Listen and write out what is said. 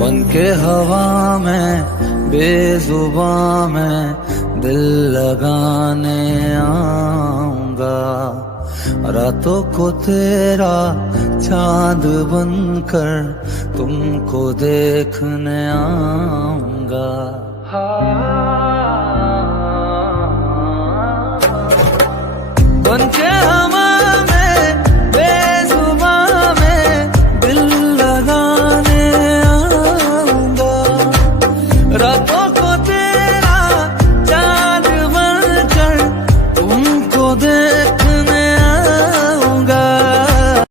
बन के हवा में बेजुबां में दिल लगाने आऊंगा, रातों को तेरा चांद बनकर तुमको देखने आऊंगा।